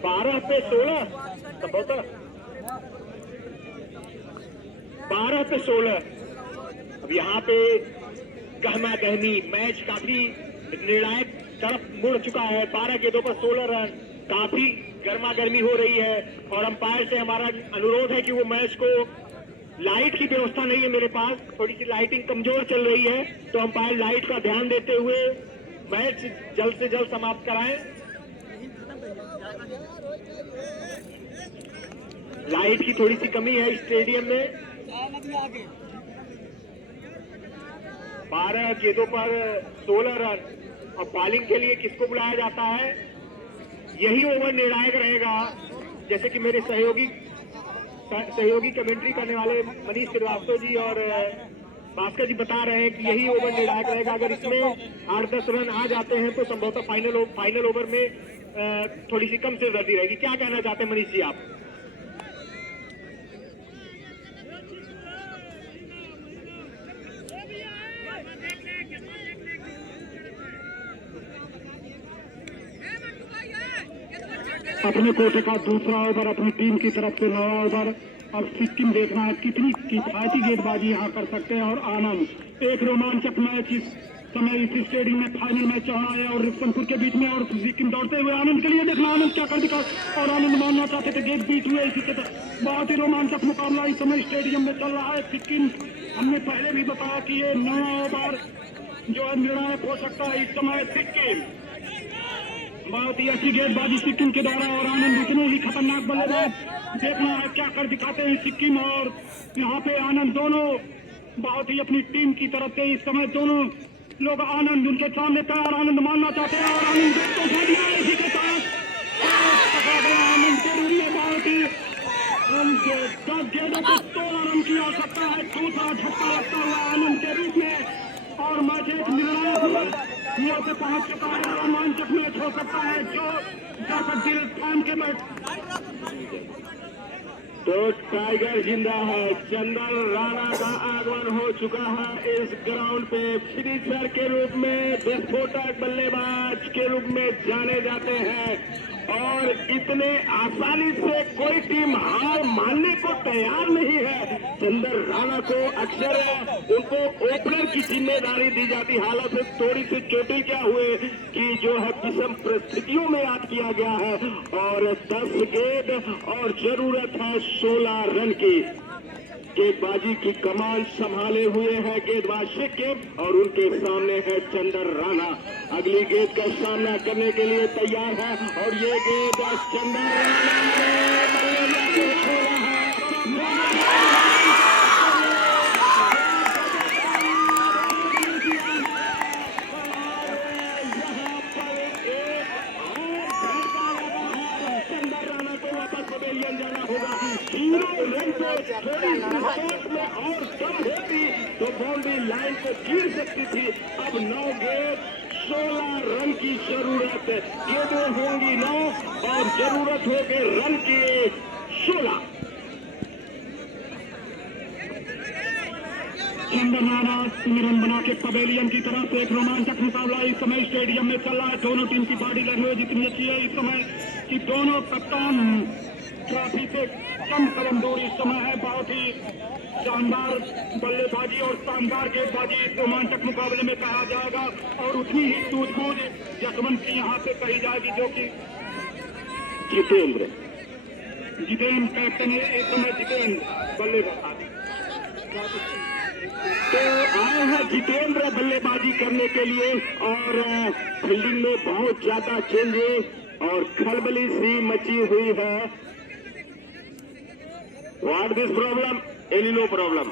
12 पे 16 12 पे 16। अब यहाँ पे गहमा गहमी मैच काफी निर्णायक तरफ मुड़ चुका है। 12 गेंदों पर 16 रन, काफी गर्मा गर्मी हो रही है और अंपायर से हमारा अनुरोध है कि वो मैच को, लाइट की व्यवस्था नहीं है मेरे पास, थोड़ी सी लाइटिंग कमजोर चल रही है, तो अंपायर लाइट का ध्यान देते हुए मैच जल्द से जल्द समाप्त कराएं। लाइट की थोड़ी सी कमी है स्टेडियम में। 12 गेंदों पर 16 रन और बॉलिंग के लिए किसको बुलाया जाता है, यही ओवर निर्णायक रहेगा। जैसे कि मेरे सहयोगी कमेंट्री करने वाले मनीष श्रीवास्तव जी और भास्कर जी बता रहे हैं कि यही ओवर निर्णायक रहेगा। अगर इसमें 8-10 रन आ जाते हैं तो संभवतः फाइनल ओवर में थोड़ी सी कम सिरदर्दी रहेगी। क्या कहना चाहते हैं मनीष जी आप? अपने कोटे का दूसरा ओवर अपनी टीम की तरफ से नया ओवर। अब सिक्किम देखना है कितनी किफायती गेंदबाजी यहाँ कर सकते हैं। और आनंद, एक रोमांचक मैच इस समय इस स्टेडियम में फाइनल मैच चल रहा है और रिक्सनपुर के बीच में, और सिक्किम दौड़ते हुए आनंद के लिए देखना आनंद क्या कर दिखा। और आनंद मानना चाहते थे, गेंद बीच हुए, इसी के बहुत ही रोमांचक मुकाबला इस समय स्टेडियम में चल रहा है। सिक्किम, हमने पहले भी बताया कि ये नया ओवर जो है निर्णायक हो सकता है इस समय। सिक्किम बहुत ही अच्छी गेंदबाजी सिक्किम के द्वारा और आनंद इतने ही खतरनाक बल्लेबाज, देखना है क्या कर दिखाते हैं सिक्किम। और यहाँ पे आनंद दोनों बहुत ही अपनी टीम की तरफ से इस समय दोनों लोग आनंद उनके सामने तैयार, आनंद मानना चाहते हैं और आनंद तो उठा दिया इसी के साथ आनंद जरूरी है। बहुत ही 10 गेंदों को 16 रन की आवश्यकता है। दूसरा झटका लगता हुआ आनंद के रूप में और मैच एक निर्णायक हुआ पे पहुंच चुका है। रोमांचक मैच हो सकता है जो दर्शक दिल थाम के बैठ। तो टाइगर जिंदा है, चंदन राणा का आगमन हो चुका है इस ग्राउंड पे। फिनिशर के रूप में, विस्फोटक बल्लेबाज के रूप में जाने जाते हैं और इतने आसानी से कोई टीम हार मानने को तैयार नहीं है। चंदन राणा को अक्सर उनको ओपनर की जिम्मेदारी दी जाती, हालांकि थोड़ी सी चोटिल क्या हुए कि जो है विषम परिस्थितियों में याद किया गया है। और 10 गेंद और जरूरत है 16 रन की। गेंदबाजी की कमान संभाले हुए है गेंदबाज सिक्किम और उनके सामने है चंदन राणा। अगली गेंद का सामना करने के लिए तैयार है और ये गेंद चंदन राणा ने बल्लेबाज को छोड़ा है। चंदन राणा को वापस पवेलियन जाना होगा। 0 रन पे थोड़ी में तो बाउंड्री लाइन को गिर सकती थी। अब 9 गेंद 16 रन की जरूरत, गेंदें होंगी 9 और जरूरत होगी रन की 16। चंद्रनारा रन बना के पवेलियन की तरफ एक रोमांचक मुकाबला इस समय स्टेडियम में चल रहा है। दोनों टीम की बॉडी लैंग्वेज इतनी अच्छी है इस समय कि दोनों कप्तान ट्रॉफी से कम कदम दूर इस समय है। बहुत ही शानदार बल्लेबाजी और शानदार गेंदबाजी इस रोमांचक मुकाबले में कहा जाएगा और उतनी ही सूझबूझ जसवंत की यहाँ पे कही जाएगी, जो कि जितेंद्र कैप्टन है इस समय। जितेंद्र बल्लेबाज तो आए हैं जितेंद्र बल्लेबाजी करने के लिए और फील्डिंग में बहुत ज्यादा चेंजेस और खलबली सी मची हुई है। What this problem? Any no problem.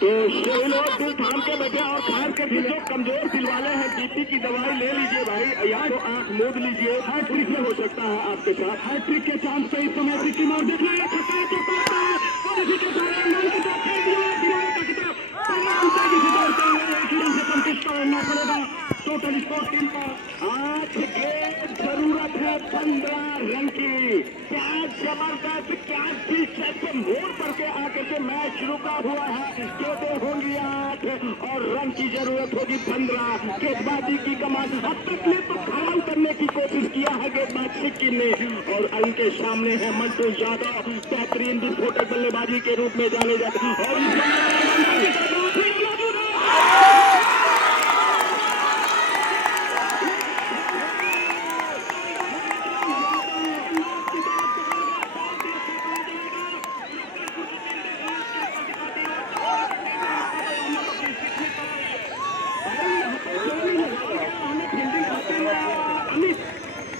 तो सभी लोग दिल थाम के बैठे और खास करके जो कमजोर दिल वाले हैं बीपी की दवाई ले लीजिए भाई, या तो आंख मूंद लीजिए। हैट्रिक हो सकता है आपके साथ। हैट्रिक के चांस पे इस समय सिक्किम और देखना है छक्का चौका और इसी के साथ अंदर की तरफ खेल दिया किनारे का कितना परिणाम तेजी से दौड़ते हुए एक रन से संतुष्ट करना पड़ेगा। टोटल स्कोर टीम का 8 गेंद, जरूरत है 15 रन की। क्या जबरदस्त, क्या दिलचस्प मोड़ पर के आकर के मैच रुका हुआ है। गेंदें होंगी 8 और रन की जरूरत होगी 15। गेंदबाजी की कमान अब तक ने तो खड़ा उतरने की कोशिश किया है गेंदबाज सिक्किम ने और उनके सामने है मंटू यादव, बेहतरीन विस्फोटक बल्लेबाजी के रूप में जाने जाते हैं और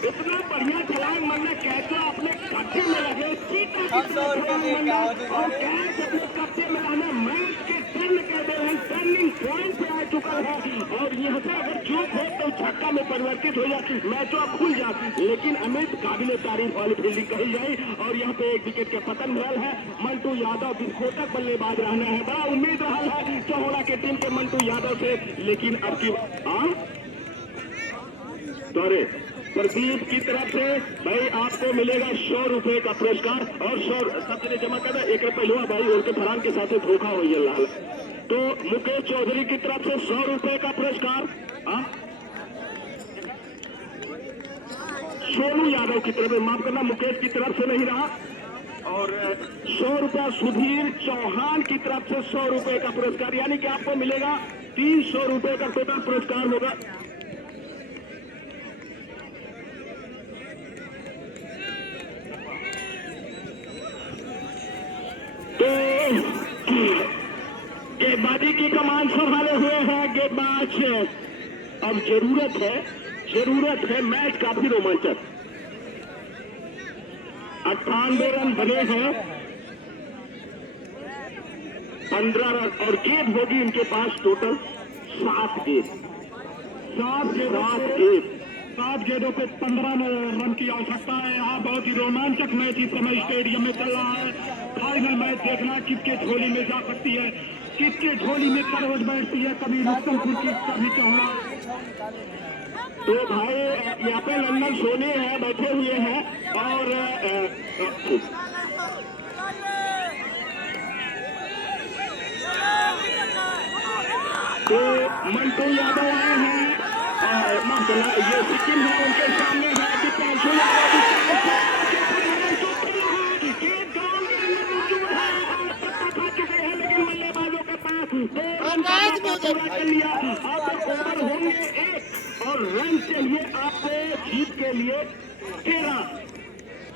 इतना बढ़िया छलांग मारना कैसे अपने कब्जे में लगे, चीता की तरह छलांग मारना और कैच अपने कब्जे में लाना मैच के टर्न कह दे रहे हैं, टर्निंग पॉइंट पे आ चुका है और यहाँ से अगर चूक हो तो छक्का में परिवर्तित हो जाती, मैचों खुल जाती। लेकिन अमित काबिल तारीफ वाली फील्डिंग कही जाए और यहाँ पे एक विकेट के पतन हुआ है। मंटू यादव विस्फोटक बल्लेबाज रहना है, बड़ा उम्मीद रहा है चौड़ा के टीम के मंटू यादव से, लेकिन अब की दौरे प्रदीप की तरफ से भाई आपको मिलेगा 100 रुपए का पुरस्कार और 100 सब जने जमा करना। एक रुपये हुआ भाई उनके फरहान के साथ धोखा हुई है लाल। तो मुकेश चौधरी की तरफ से 100 रुपए का पुरस्कार, सोनू यादव की तरफ, माफ करना मुकेश की तरफ से नहीं रहा, और 100 रुपया सुधीर चौहान की तरफ से 100 रुपए का पुरस्कार, यानी कि आपको मिलेगा 300 रुपए का टोटल पुरस्कार होगा। तो गेंदबाजी की कमान संभाले हुए हैं गेंदबाज। अब जरूरत है मैच काफी रोमांचक। 98 रन बने हैं, 15 रन और गेंद होगी इनके पास टोटल 7 गेंद। 7 गेंदों पे 15 रन की आवश्यकता है। यहाँ बहुत ही रोमांचक मैच इस समय स्टेडियम में चल रहा है। फाइनल मैच देखना किसके झोली में जा सकती है, किसके झोली में करवट बैठती है, कभी रुस्तमपुर की कभी चौहान। तो भाई यहाँ पे लंदन सोनी है बैठे हुए हैं और तो मंटू यादव आए हैं, ये सिक्किम है उनके सामने है कि पैंसू लेकिन बल्लेबाजों के पास 2 रन कर लिया। अब ओवर होंगे 1 और रन चाहिए आपको जीत के लिए 13।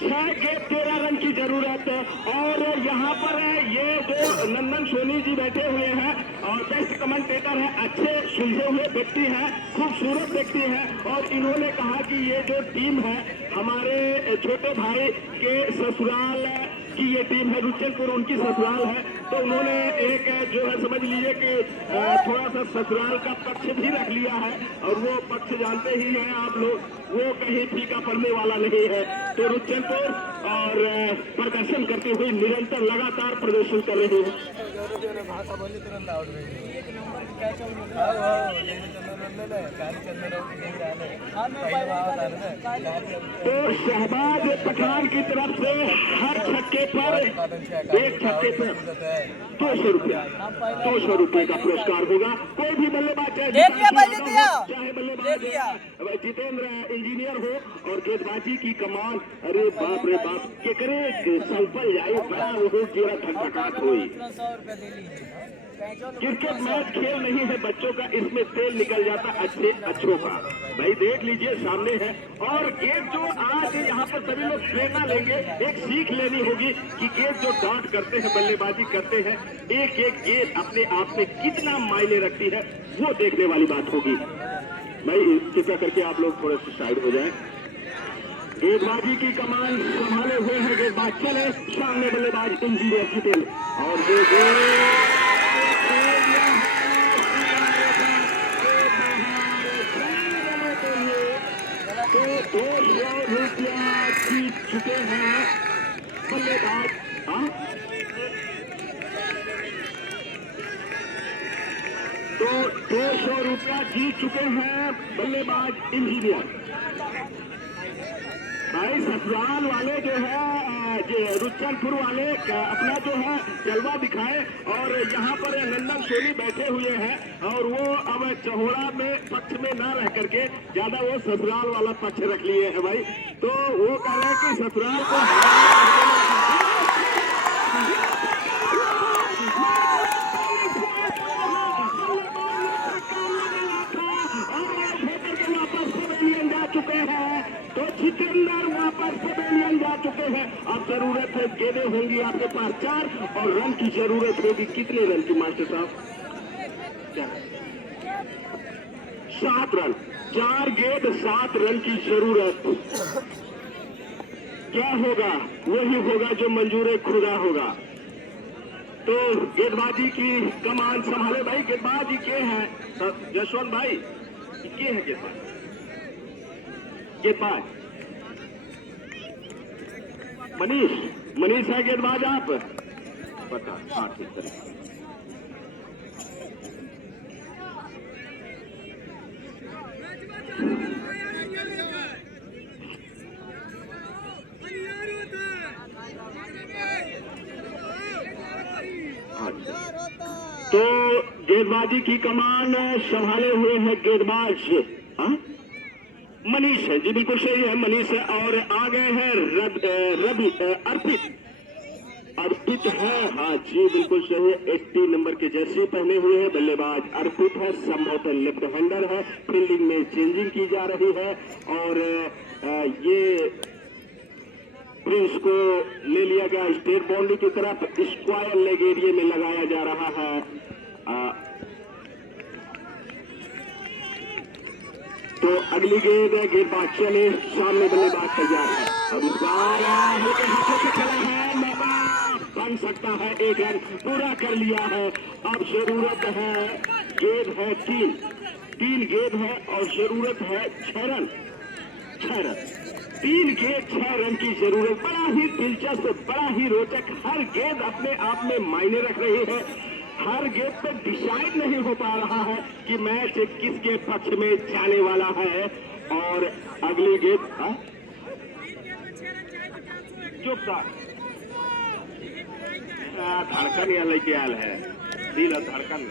6 गेंद 13 रन की जरूरत है और यहाँ पर ये जो नंदन सोनी जी बैठे हुए हैं और बेस्ट कमेंटेटर है, अच्छे सुलझे हुए व्यक्ति हैं, खूबसूरत व्यक्ति हैं और इन्होंने कहा कि ये जो टीम है हमारे छोटे भाई के ससुराल की ये टीम है, रुचलपुर उनकी ससुराल है। तो उन्होंने एक जो है समझ लीजिए कि थोड़ा सा ससुराल का पक्ष भी रख लिया है, और वो पक्ष जानते ही हैं आप लोग, वो कहीं फीका पड़ने वाला नहीं है। तो रुचनपुर और प्रदर्शन करते हुए निरंतर लगातार प्रदर्शन कर रहे हैं। तो शहबाज पठान की तरफ से हर छक्के पर एक छक्के पर 200 रुपए का पुरस्कार होगा। कोई भी बल्लेबाज चाहे बल्लेबाज जितेंद्र इंजीनियर हो और गेंदबाजी की कमान, अरे बाप रे बाप, केकरे संपल जाए बड़ा वो जीरा ठकठकाट हुई। क्रिकेट मैच खेल नहीं है बच्चों का, इसमें तेल निकल जाता अच्छों का। भाई देख लीजिए सामने है, और गेंद जो आज यहाँ पर सभी लोग प्रेरणा लेंगे, एक सीख लेनी होगी कि गेंद जो डॉट करते हैं, बल्लेबाजी करते हैं, एक एक गेंद अपने आप में कितना मायने रखती है, वो देखने वाली बात होगी। भाई कृपया करके आप लोग थोड़े से साइड हो जाएं। गेंदबाजी की कमान संभाले हुए हैं गेंदबाज, चले सामने बल्लेबाज इंजीनियर जितेंद्र, और ये तो 200 रुपया जीत चुके हैं बल्लेबाज। तो 200 रुपया जीत चुके हैं बल्लेबाज इंजीनियर। भाई ससुराल वाले जो है रुचनपुर वाले अपना जो है जलवा दिखाए, और यहाँ पर नंदन सोनी बैठे हुए हैं, और वो अब चहोड़ा में पक्ष में ना रह करके ज्यादा वो ससुराल वाला पक्ष रख लिए है। भाई तो वो कह रहे हैं कि ससुराल को वापस पवेलियन जा चुके हैं। तो जितेंद्र वापस पवेलियन जा चुके हैं। अब जरूरत है गेंदें होंगी आपके पास 4, और रन की जरूरत होगी कितने रन की मास्टर साहब? 7 रन, 4 गेंद 7 रन की जरूरत। क्या होगा? वही होगा जो मंजूर खुदा होगा। तो गेंदबाजी की कमान संभाले भाई, गेंदबाजी के हैं जसवंत भाई, के है गेंदबाज? गेंदबाज मनीष है गेंदबाज, आप बता। हाँ ठीक है। तो गेंदबाजी की कमान संभाले हुए हैं गेंदबाज मनीष है जी, बिल्कुल सही है, मनीष है। और आ गए हैं रवि अर्पित है, हाँ जी बिल्कुल सही है, 80 नंबर के जर्सी पहने हुए हैं बल्लेबाज अर्पित है, संभवतः लेफ्ट हैंडर है। फील्डिंग में चेंजिंग की जा रही है, और ये प्रिंस को ले लिया गया स्टेट बाउंड्री की तरफ, स्क्वायर लेग एरिया में लगाया जा रहा है। तो अगली गेंदबाज चले, सामने बल्लेबाज तैयार है। अब इस बार हल्के हाथों से खेला है, मौका बन सकता है, 1 रन पूरा कर लिया है। अब जरूरत है, गेंद है 3 गेंद है, और जरूरत है 6 रन। 3 गेंद 6 रन की जरूरत। बड़ा ही दिलचस्प, बड़ा ही रोचक, हर गेंद अपने आप में मायने रख रही है। हर गेंद पे डिसाइड नहीं हो पा रहा है कि मैच किसके पक्ष में जाने वाला है। और अगली गेंद चुप धड़कन या लेके आयल है, दिल धड़कन।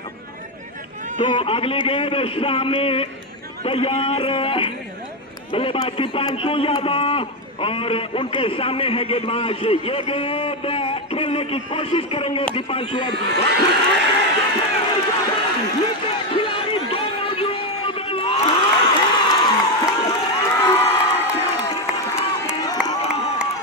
तो अगली गेंद सामने तैयार बल्लेबाज दीपांशु यादव, और उनके सामने है गेंदबाज। ये गेंद खेलने की कोशिश करेंगे दीपांशु खिलाड़ी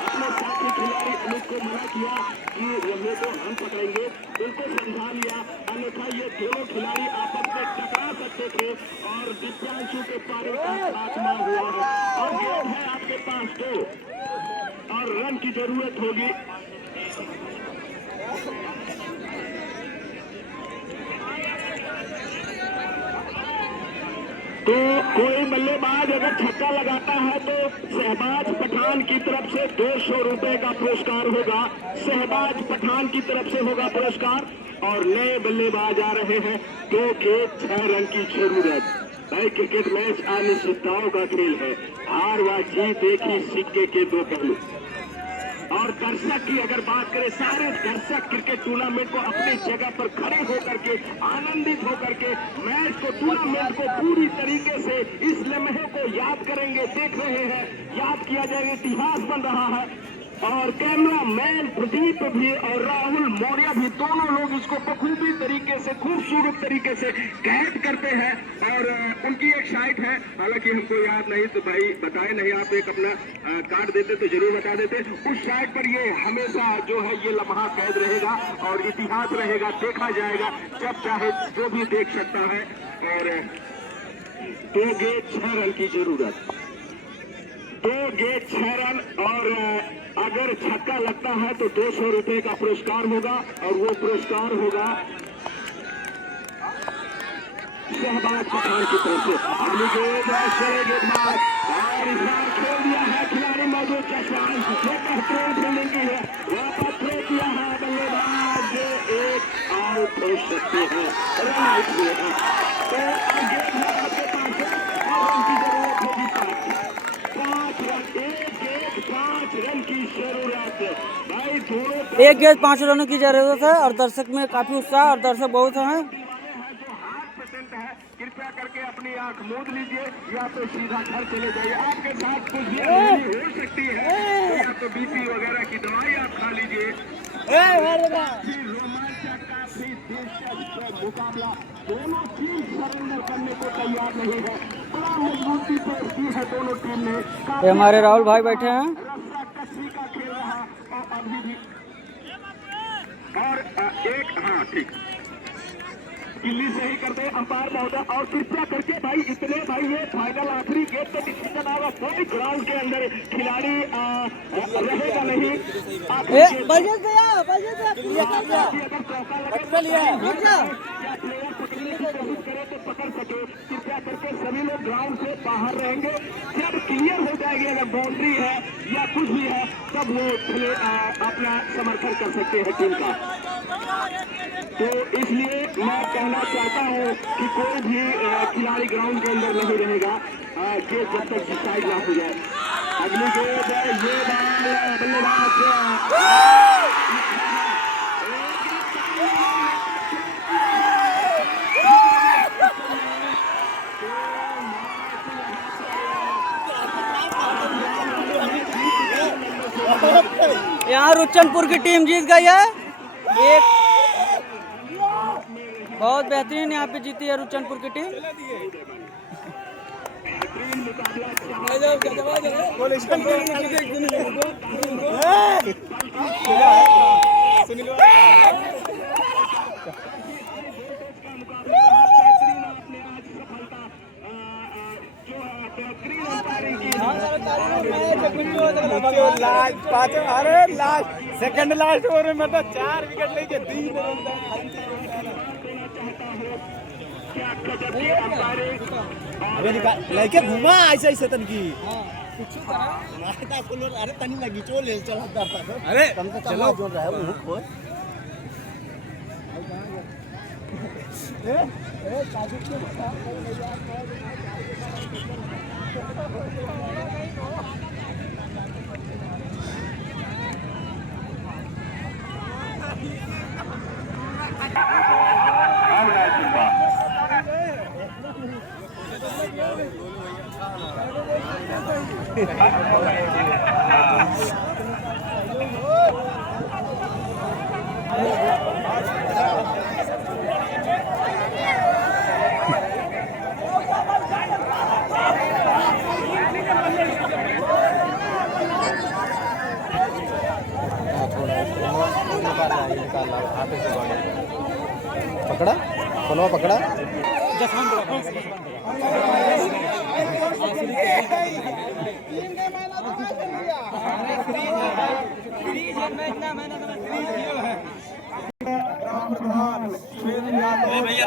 अपने साथी खिलाड़ी अमित को मना किया कि रहे तो हम पकड़ेंगे, उनको समझा लिया, अन्यथा ये दोनों खिलाड़ी आपस में टकरा सकते थे, और दिव्यांशु के पारे का खात्मा हुआ है। और गेंद है आपके पास 2, और रन की जरूरत होगी। तो कोई बल्लेबाज अगर छक्का लगाता है तो शहबाज पठान की तरफ से 200 रुपए का पुरस्कार होगा। शहबाज पठान की तरफ से होगा पुरस्कार। और नए बल्लेबाज आ रहे हैं। 2 गेंद 6 रन की जरूरत। भाई क्रिकेट मैच अनिश्चितताओं का खेल है। हार व जीत एक ही सिक्के के 2 पहलू। और दर्शक की अगर बात करें, सारे दर्शक क्रिकेट टूर्नामेंट को अपनी जगह पर खड़े होकर के आनंदित होकर के मैच को टूर्नामेंट को पूरी तरीके से इस लम्हे को याद करेंगे, देख रहे हैं, याद किया जाएगा, इतिहास बन रहा है। और कैमरा मैन प्रदीप भी और राहुल मौर्य भी दोनों लोग इसको बखूबी तरीके से, खूबसूरत तरीके से कैद करते हैं। और उनकी एक साइट है, हालांकि हमको याद नहीं तो भाई बताए नहीं, आप एक अपना कार्ड देते तो जरूर बता देते। उस साइट पर ये हमेशा जो है ये लम्हा कैद रहेगा और इतिहास रहेगा, देखा जाएगा जब चाहे जो भी देख सकता है। और 2 गेंद 6 रन की जरूरत। 2 गेंद 6 रन। और अगर छक्का लगता है तो 200 रुपए का पुरस्कार होगा। और वो पुरस्कार होगा शहबाज पठान की तरफ से। अगली गेंद चले गेंदबाज और इस बार खेल दिया है खिलाड़ी मौजूद चश्मान। बेहतरीन फील्डिंग की है, वापस थ्रो किया है बल्लेबाज, एक आउट हो सकते हैं, रन आउट हुए हैं। तो गेंद है आपके पास रन की जरूरत होगी 5 रन। 1 गेंद 5 रन की जरूरत। भाई दोनों 1 गेंद 5 रनों की जरूरत है और दर्शक में काफी उत्साह और दर्शक बहुत हैं। कृपया करके अपनी आंख मूंद लीजिए या तो सीधा घर चले जाइए। आपके साथ कुछ भी अनहोनी हो सकती है तो या तो बीपी वगैरह की दवाई आप खा लीजिए। रोमांचक काफी दिलचस्प मुकाबला, दोनों टीम सरेंडर करने को तैयार नहीं है। बड़ा मजबूती पेश की है दोनों टीम ने। ये हमारे राहुल भाई बैठे हैं। रस्सा कसी का खेल रहा और अभी भी और एक हाँ ठीक गिल्ली से ही करते अंपायर महोदय। और कृपया करके भाई इतने भाई ये फाइनल आखिरी गेम पे डिसीजन आएगा, कोई ग्राउंड के अंदर खिलाड़ी रहेगा नहीं। अगर चौका लगे या प्लेयर पकड़ने की कोशिश करे तो पकड़ सके। कृपया करके सभी लोग ग्राउंड से बाहर रहेंगे। जब क्लियर हो जाएगी अगर बाउंड्री है या कुछ भी है तब वो अपना समर्थन कर सकते हैं टीम का। तो इसलिए मैं कहना चाहता हूँ कि कोई भी खिलाड़ी ग्राउंड के अंदर नहीं रहेगा कि जब तक डिसाइड ना हो जाए। अगली गेंद है ये बल्लेबाज यहाँ रुचनपुर की टीम जीत गई है। एक बहुत बेहतरीन यहाँ पे जीती है रुचनपुर की टीम। अरे लास्ट सेकंड लास्ट ओवर में तो 4 विकेट लेके 3 लड़के घुमा ऐसे ऐसे तन की अरे तनी लगी चोले चला अरे चलो जो रहा है वो खोल पकड़ा कौन पकड़ा भैया